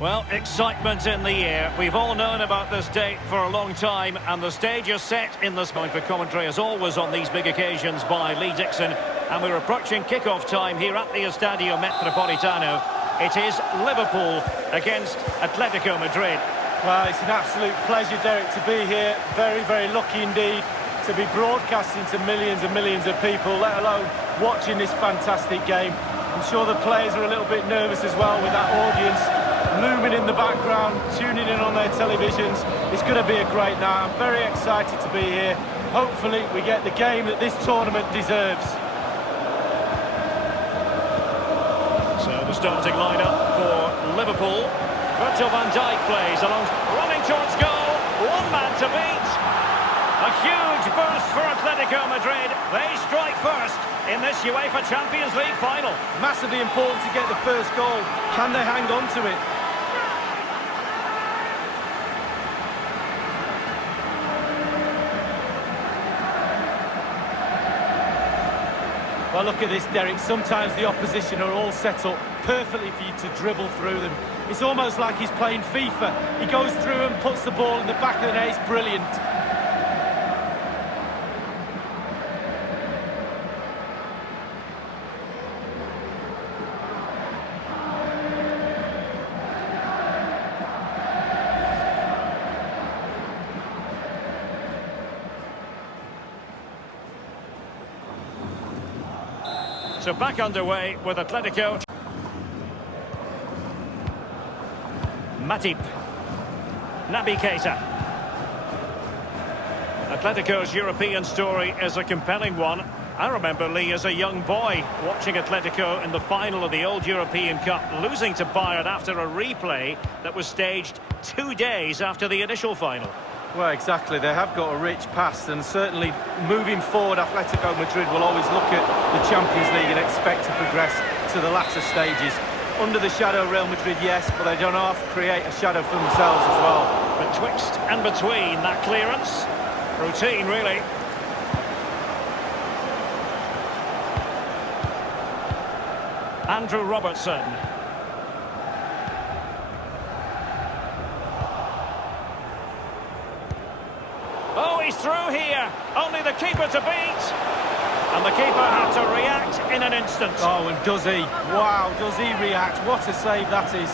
Well, excitement in the air. We've all known about this date for a long time, and the stage is set in this point for commentary, as always on these big occasions, by Lee Dixon. And we're approaching kick-off time here at the Estadio Metropolitano. It is Liverpool against Atletico Madrid. Well, it's an absolute pleasure, Derek, to be here. Very, very lucky indeed to be broadcasting to millions and millions of people, let alone watching this fantastic game. I'm sure the players are a little bit nervous as well with that audience looming in the background, tuning in on their televisions. It's going to be a great night. I'm very excited to be here. Hopefully we get the game that this tournament deserves. So the starting lineup for Liverpool. Virgil van Dijk plays along, running towards goal. One man to beat. A huge burst for Atletico Madrid. They strike first in this UEFA Champions League final. Massively important to get the first goal. Can they hang on to it? Well, look at this, Derek. Sometimes the opposition are all set up perfectly for you to dribble through them. It's almost like he's playing FIFA. He goes through and puts the ball in the back of the net. It's brilliant. So back underway with Atletico. Matip. Naby Keita. Atletico's European story is a compelling one. I remember, Lee, as a young boy watching Atletico in the final of the old European Cup, losing to Bayern after a replay that was staged 2 days after the initial final. Well, exactly. They have got a rich past, and certainly moving forward, Atletico Madrid will always look at the Champions League and expect to progress to the latter stages. Under the shadow of Real Madrid, yes, but they don't half create a shadow for themselves as well. Betwixt and between that clearance. Routine, really. Andrew Robertson. Oh, he's through here. Only the keeper to beat. And the keeper had to react in an instant. Oh, and does he? Wow, does he react? What a save that is.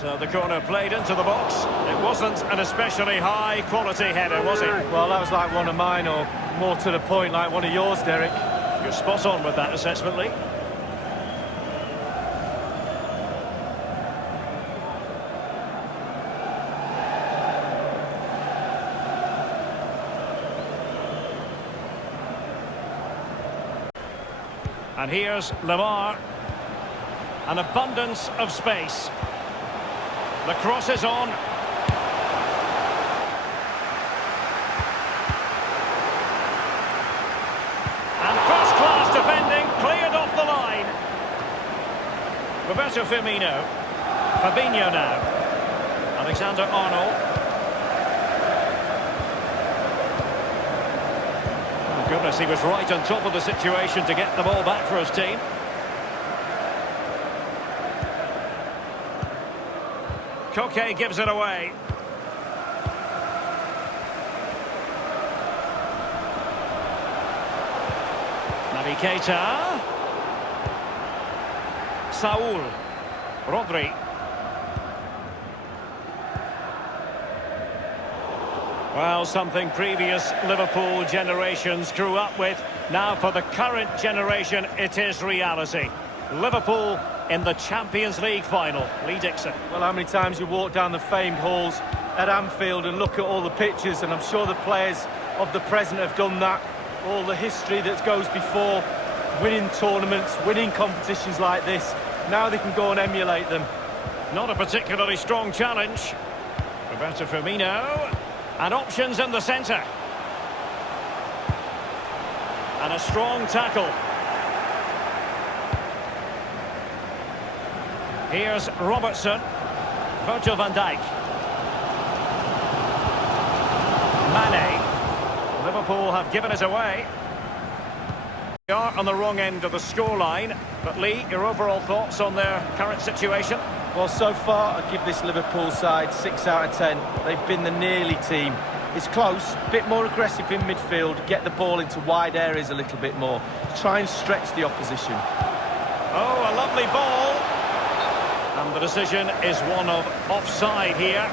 So the corner played into the box. It wasn't an especially high-quality header, was it? Well, that was like one of mine, or more to the point, like one of yours, Derek. You're spot on with that assessment, Lee. And here's Lamar. An abundance of space. The cross is on. And first-class defending, cleared off the line. Roberto Firmino. Fabinho now. Alexander-Arnold. Oh, goodness, he was right on top of the situation to get the ball back for his team. Koke gives it away. Naby Keita. Saul. Rodri. Well, something previous Liverpool generations grew up with. Now for the current generation, it is reality. Liverpool in the Champions League final. Lee Dixon. Well, how many times you walk down the famed halls at Anfield and look at all the pictures, and I'm sure the players of the present have done that. All the history that goes before, winning tournaments, winning competitions like this. Now they can go and emulate them. Not a particularly strong challenge. Roberto Firmino. And options in the centre. And a strong tackle. Here's Robertson. Virgil van Dijk. Mane. Liverpool have given it away. They are on the wrong end of the scoreline. But Lee, your overall thoughts on their current situation? Well, so far, I'd give this Liverpool side 6 out of 10. They've been the nearly team. It's close, a bit more aggressive in midfield, get the ball into wide areas a little bit more. Try and stretch the opposition. Oh, a lovely ball. And the decision is one of offside here.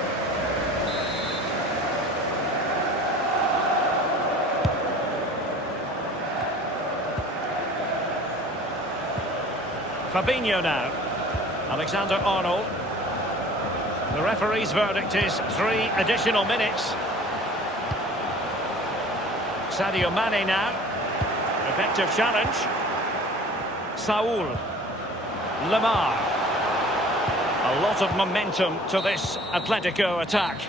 Fabinho now. Alexander-Arnold. The referee's verdict is 3 additional minutes. Sadio Mane now. Effective challenge. Saul. Lemar. A lot of momentum to this Atletico attack.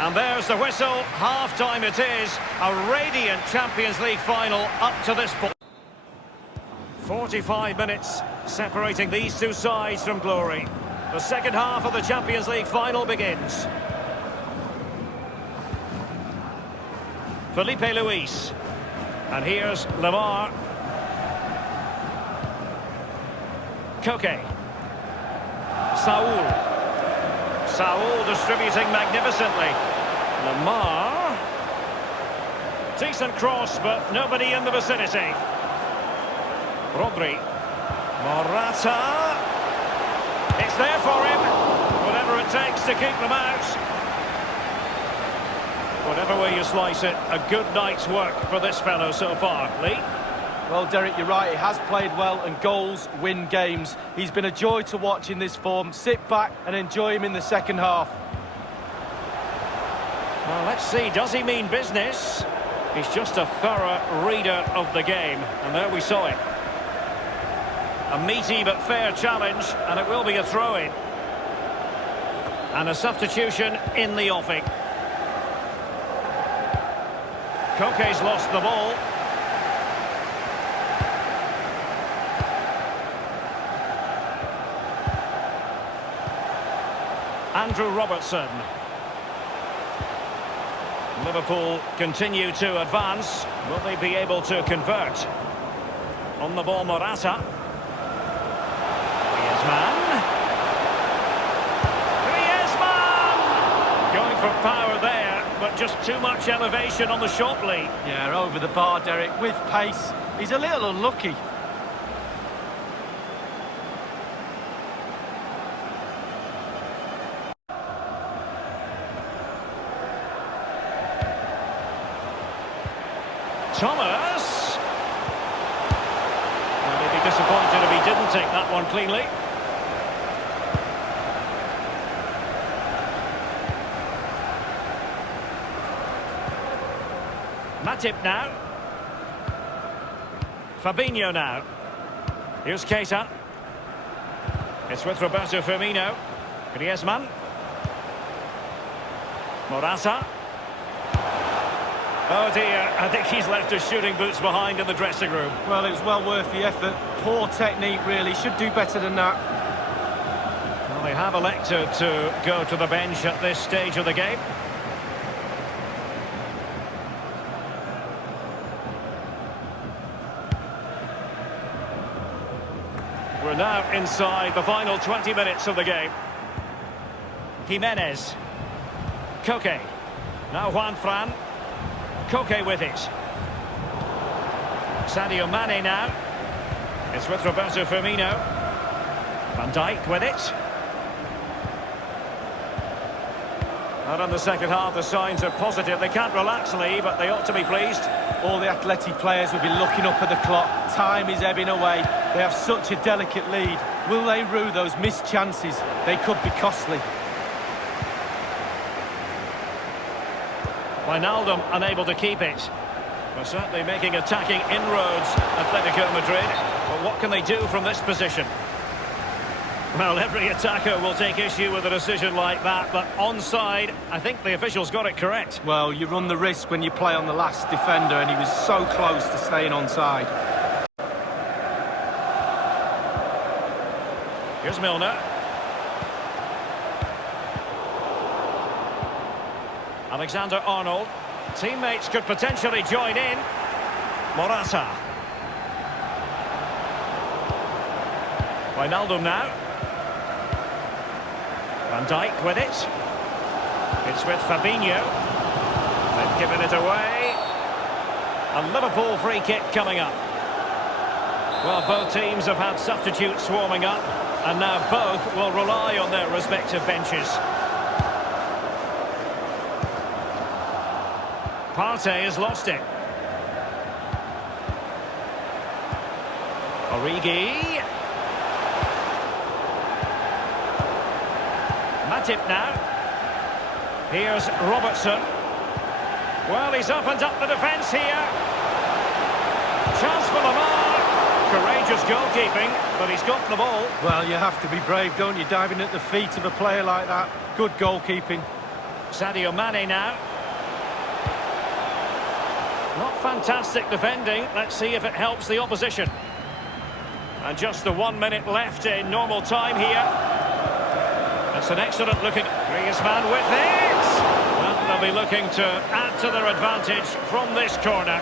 And there's the whistle. Half-time it is. A radiant Champions League final up to this point. 45 minutes separating these two sides from glory. The second half of the Champions League final begins. Felipe Luis. And here's Lemar. Koke. Saul. Saul distributing magnificently. Lemar. Decent cross, but nobody in the vicinity. Rodri. Morata. It's there for him. Whatever it takes to keep them out. Whatever way you slice it, a good night's work for this fellow so far. Lee? Well, Derek, you're right. He has played well, and goals win games. He's been a joy to watch in this form. Sit back and enjoy him in the second half. Well, let's see. Does he mean business? He's just a thorough reader of the game. And there we saw it. A meaty but fair challenge, and it will be a throw-in. And a substitution in the offing. Koke's lost the ball. Andrew Robertson. Liverpool continue to advance. Will they be able to convert? On the ball, Morata. Griezmann! Going for power there, but just too much elevation on the shot, Lee. Yeah, over the bar, Derek, with pace. He's a little unlucky. Thomas! Well, he'd be disappointed if he didn't take that one cleanly. Matip now. Fabinho now. Here's Keita. It's with Roberto Firmino. Griezmann. Morata. Oh dear, I think he's left his shooting boots behind in the dressing room. Well, it was well worth the effort. Poor technique, really. Should do better than that. Well, they have elected to go to the bench at this stage of the game. We're now inside the final 20 minutes of the game. Jimenez. Koke. Now Juan Fran. Koke with it. Sadio Mane now. It's with Roberto Firmino. Van Dijk with it. And in the second half, the signs are positive. They can't relax, Lee, but they ought to be pleased. All the Atleti players will be looking up at the clock. Time is ebbing away. They have such a delicate lead. Will they rue those missed chances? They could be costly. Wijnaldum unable to keep it. We're certainly making attacking inroads, Atletico Madrid. But what can they do from this position? Well, every attacker will take issue with a decision like that, but onside, I think the officials got it correct. Well, you run the risk when you play on the last defender, and he was so close to staying onside. Here's Milner. Alexander-Arnold. Teammates could potentially join in. Morata. Wijnaldum now. Van Dijk with it. It's with Fabinho. They've given it away. A Liverpool free kick coming up. Well, both teams have had substitutes swarming up, and now both will rely on their respective benches. Partey has lost it. Origi. Matip now. Here's Robertson. Well, he's opened up the defence here. Chance for Lamar. Courageous goalkeeping, but he's got the ball. Well, you have to be brave, don't you, diving at the feet of a player like that. Good goalkeeping. Sadio Mane now. Not fantastic defending. Let's see if it helps the opposition. And just the 1 minute left in normal time here. That's an excellent looking Griezmann with it. Well, they'll be looking to add to their advantage from this corner.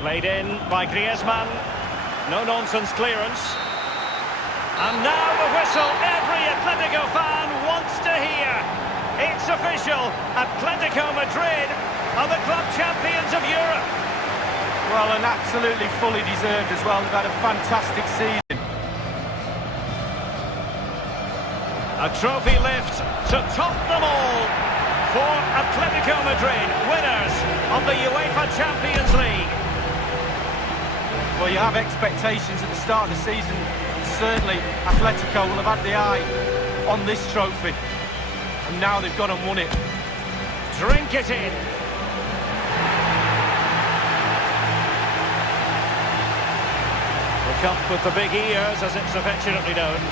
Played in by Griezmann. No-nonsense clearance. And now the whistle every Atletico fan wants to hear. It's official. Atletico Madrid are the club champions of Europe. Well, and absolutely fully deserved as well. They've had a fantastic season. A trophy lift to top them all for Atletico Madrid, winners of the UEFA Champions League. Well, you have expectations at the start of the season. Certainly, Atletico will have had the eye on this trophy. And now they've gone and won it. Drink it in. The cup with the big ears, as it's affectionately known.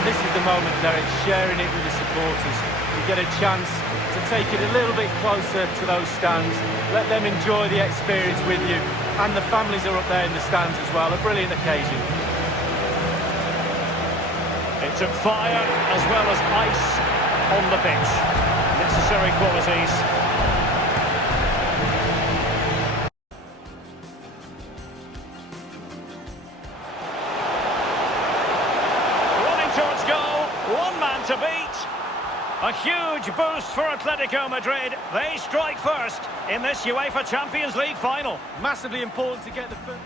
And this is the moment, Derek, sharing it with the supporters. You get a chance to take it a little bit closer to those stands. Let them enjoy the experience with you. And the families are up there in the stands as well. A brilliant occasion. It took fire as well as ice on the pitch. Necessary qualities. Running towards goal. One man to beat. A huge boost for Atletico Madrid. They strike first in this UEFA Champions League final. Massively important to get the first.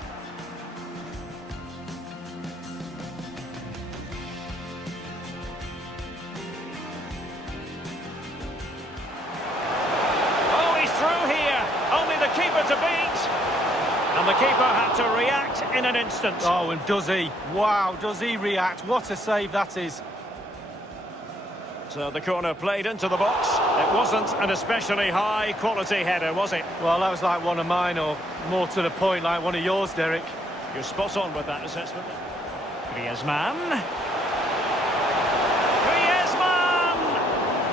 Oh, he's through here. Only the keeper to beat. And the keeper had to react in an instant. Oh, and does he? Wow, does he react? What a save that is. So the corner played into the box. It wasn't an especially high-quality header, was it? Well, that was like one of mine, or more to the point, like one of yours, Derek. You're spot on with that assessment. Griezmann. Griezmann!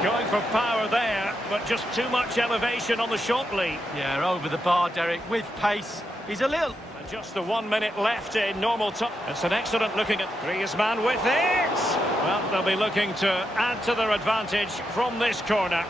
Going for power there, but just too much elevation on the shot lead. Yeah, over the bar, Derek, with pace. He's a little... And just the 1 minute left in normal time. It's an excellent looking at Griezmann with it. Well, they'll be looking to add to their advantage from this corner.